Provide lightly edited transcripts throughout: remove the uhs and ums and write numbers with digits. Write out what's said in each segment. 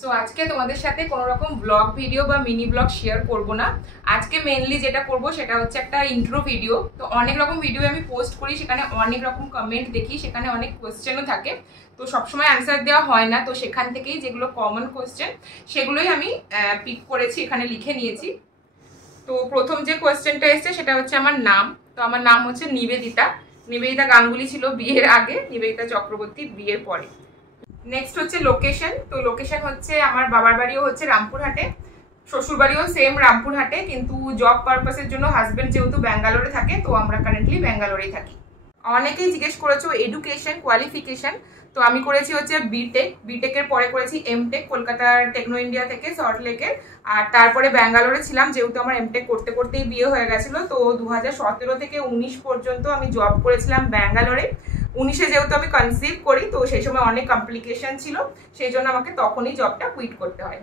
So আজকে তোমাদের সাথে কোনো রকম ব্লগ ভিডিও বা মিনি ব্লগ শেয়ার করব না। আজকে মেইনলি যেটা করব সেটা হচ্ছে একটা ইন্ট্রো ভিডিও। তো অনেক রকম ভিডিও আমি পোস্ট করি, সেখানে অনেক রকম কমেন্ট দেখি, সেখানে অনেক কোয়েশ্চেনও থাকে। তো সবসময় অ্যান্সার দেওয়া হয় না, তো সেখান থেকেই যেগুলো কমন কোয়েশ্চেন সেগুলোই আমি পিক করেছি, এখানে লিখে নিয়েছি। তো প্রথম যে কোয়েশ্চেনটা এসছে সেটা হচ্ছে আমার নাম। তো আমার নাম হচ্ছে নিবেদিতা। নিবেদিতা গাঙ্গুলি ছিল বিয়ের আগে, নিবেদিতা চক্রবর্তী বিয়ের পরে। নেক্সট হচ্ছে লোকেশন। তো লোকেশন হচ্ছে আমার বাবার বাড়িও হচ্ছে রামপুরহাটে, শ্বশুর বাড়িও সেম রামপুরহাটে, কিন্তু জব পারপাসের জন্য হাজবেন্ড যেহেতু ব্যাঙ্গালোরে থাকে, তো আমরা কারেন্টলি ব্যাঙ্গালোরেই থাকি। অনেকেই জিজ্ঞেস করেছো এডুকেশন কোয়ালিফিকেশন। তো আমি করেছি হচ্ছে বিটেক, বিটেকের পরে করেছি এমটেক কলকাতার টেকনো ইন্ডিয়া থেকে সল্টলেকের, আর তারপরে ব্যাঙ্গালোরে ছিলাম, যেহেতু আমার এমটেক করতে করতেই বিয়ে হয়ে গেছিলো। তো 2017 থেকে 19 পর্যন্ত আমি জব করেছিলাম ব্যাঙ্গালোরে। 19-এ যেহেতু আমি কনসিভ করি, তো সেই সময় অনেক কমপ্লিকেশন ছিল, সেই জন্য আমাকে তখনই জবটা কুইট করতে হয়।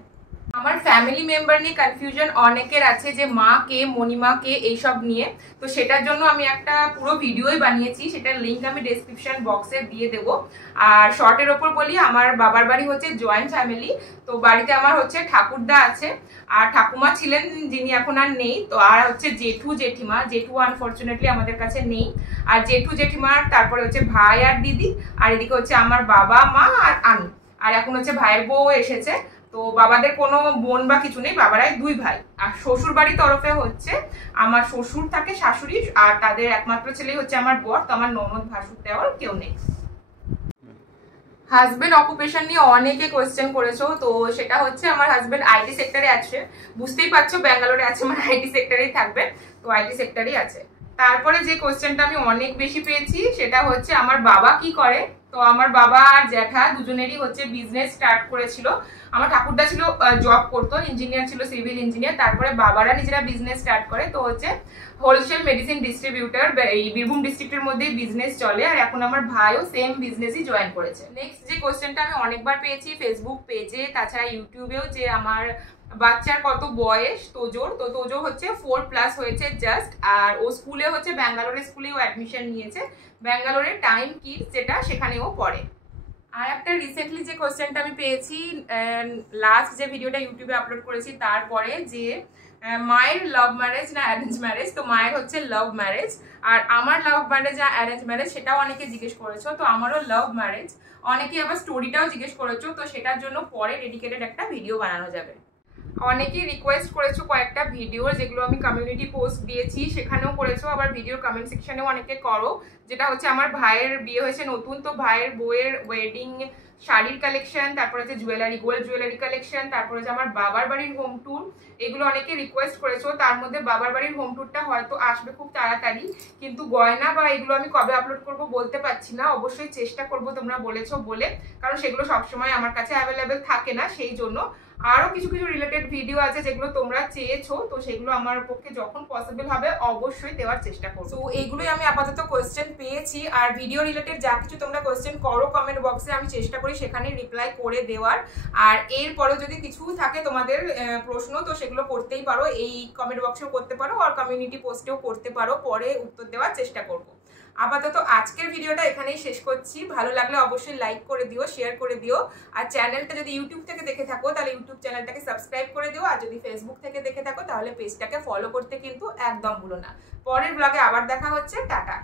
আমার ফ্যামিলি মেম্বার নিয়ে কনফিউশন অনেকের আছে, যে মা কে, মণিমা কে, এইসব নিয়ে। তো সেটার জন্য আমি একটা পুরো ভিডিওই বানিয়েছি, সেটার লিঙ্ক আমি ডেসক্রিপশন বক্সে দিয়ে দেবো। আর শর্টের ওপর বলি, আমার বাবার বাড়ি হচ্ছে জয়েন্ট ফ্যামিলি। তো বাড়িতে আমার হচ্ছে ঠাকুরদা আছে, আর ঠাকুমা ছিলেন যিনি এখন আর নেই। তো আর হচ্ছে জেঠু জেঠিমা, জেঠু আনফর্চুনেটলি আমাদের কাছে নেই। আর জেঠু জেঠিমার তারপরে হচ্ছে ভাই আর দিদি, আর এদিকে হচ্ছে আমার বাবা মা আর আমি, আর এখন হচ্ছে ভাইয়ের বউ এসেছে। তো বাবাদের কোনো বোন বা কিছু নেই, বাবারাই 2 ভাই। আর শ্বশুর বাড়ির তরফে হচ্ছে আমার শ্বশুর থাকে, শাশুড়ি, আর তাদের একমাত্র ছেলেই হচ্ছে আমার বর। তো আমার ননদ ভাসুর দেওয়ার কেউ নেই। হাজবেন্ড অকুপেশন নিয়ে অনেকে কোয়েশ্চেন করেছো। তো সেটা হচ্ছে আমার হাজবেন্ড আইটি সেক্টরে আছে, বুঝতেই পারছো ব্যাঙ্গালোরে আছে মানে আইটি সেক্টরেই থাকবে, তো আইটি সেক্টরেই আছে। তারপরে যে কোয়েশ্চেনটা আমি অনেক বেশি পেয়েছি সেটা হচ্ছে আমার বাবা কি করে। তো আমার বাবা আর জ্যাঠা দুজনেরই হচ্ছে বিজনেস স্টার্ট করেছিল। আমার ঠাকুরদা ছিল জব করতো, ইঞ্জিনিয়ার ছিল, সিভিল ইঞ্জিনিয়ার। তারপরে বাবারা নিজেরা বিজনেস স্টার্ট করে, তো হচ্ছে হোলসেল মেডিসিন ডিস্ট্রিবিউটর, এই বীরভূম ডিস্ট্রিক্টের মধ্যেই বিজনেস চলে। আর এখন আমার ভাইও সেম বিজনেসই জয়েন করেছে। নেক্সট যে কোয়েশ্চেনটা আমি অনেকবার পেয়েছি ফেসবুক পেজে, তাছাড়া ইউটিউবেও, যে আমার বাচ্চার কত বয়স। তোজোর, তো তোজো হচ্ছে 4+ হয়েছে জাস্ট, আর ও স্কুলে হচ্ছে ব্যাঙ্গালোরের স্কুলেও অ্যাডমিশন নিয়েছে, ব্যাঙ্গালোরের টাইম কিডস যেটা, সেখানেও পড়ে। আর একটা রিসেন্টলি যে কোয়েশ্চেনটা আমি পেয়েছি, লাস্ট যে ভিডিওটা ইউটিউবে আপলোড করেছি তারপরে, যে মায়ের লাভ ম্যারেজ না অ্যারেঞ্জ ম্যারেজ। তো মায়ের হচ্ছে লাভ ম্যারেজ, আর আমার লাভ ম্যারেজ আর অ্যারেঞ্জ ম্যারেজ সেটাও অনেকে জিজ্ঞেস করেছো। তো আমারও লাভ ম্যারেজ। অনেকে আবার স্টোরিটাও জিজ্ঞেস করেছো, তো সেটার জন্য পরে ডেডিকেটেড একটা ভিডিও বানানো যাবে। অনেকেই রিকোয়েস্ট করেছো কয়েকটা ভিডিও, যেগুলো আমি কমিউনিটি পোস্ট দিয়েছি সেখানেও করেছো, আবার ভিডিওর কমেন্ট সেকশনেও অনেকে করো। যেটা হচ্ছে আমার ভাইয়ের বিয়ে হয়েছে নতুন, তো ভাইয়ের বউয়ের ওয়েডিং শাড়ির কালেকশন, তারপর হচ্ছে জুয়েলারি, গোল্ড জুয়েলারি কালেকশন, তারপর হচ্ছে আমার বাবার বাড়ির হোম ট্যুর, এগুলো অনেকে রিকোয়েস্ট করেছো। তার মধ্যে বাবার বাড়ির হোম ট্যুরটা হয়তো আসবে খুব তাড়াতাড়ি, কিন্তু গয়না বা এগুলো আমি কবে আপলোড করব বলতে পারছি না। অবশ্যই চেষ্টা করব তোমরা বলেছো বলে, কারণ সেগুলো সবসময় আমার কাছে অ্যাভেলেবেল থাকে না, সেই জন্য। আরো কিছু কিছু রিলেটেড ভিডিও আছে যেগুলো তোমরা চেয়েছো, তো সেগুলো আমার পক্ষে যখন পসিবল হবে অবশ্যই দেওয়ার চেষ্টা করবো। তো এইগুলোই আমি আপাতত কোয়েশ্চেন পেয়েছি, আর ভিডিও রিলেটেড যা কিছু তোমরা কোয়েশ্চেন করো কমেন্ট বক্সে, আমি চেষ্টা করি সেখানে রিপ্লাই করে দেওয়ার। আর এরপরেও যদি কিছু থাকে তোমাদের প্রশ্ন, তো সেগুলো করতেই পারো, এই কমেন্ট বক্সেও করতে পারো, আর কমিউনিটি পোস্টেও করতে পারো, পরে উত্তর দেওয়ার চেষ্টা করবো। আপাতত আজকের ভিডিওটা এখানেই শেষ করছি। ভালো লাগলে অবশ্যই লাইক করে দিও, শেয়ার করে দিও, আর চ্যানেলটা যদি ইউটিউব থেকে দেখে থাকো তাহলে ইউটিউব চ্যানেলটাকে সাবস্ক্রাইব করে দিও, আর যদি ফেসবুক থেকে দেখে থাকো তাহলে পেজটাকে ফলো করতে কিন্তু একদম ভুলো না। পরের ব্লগে আবার দেখা হচ্ছে, টাটা।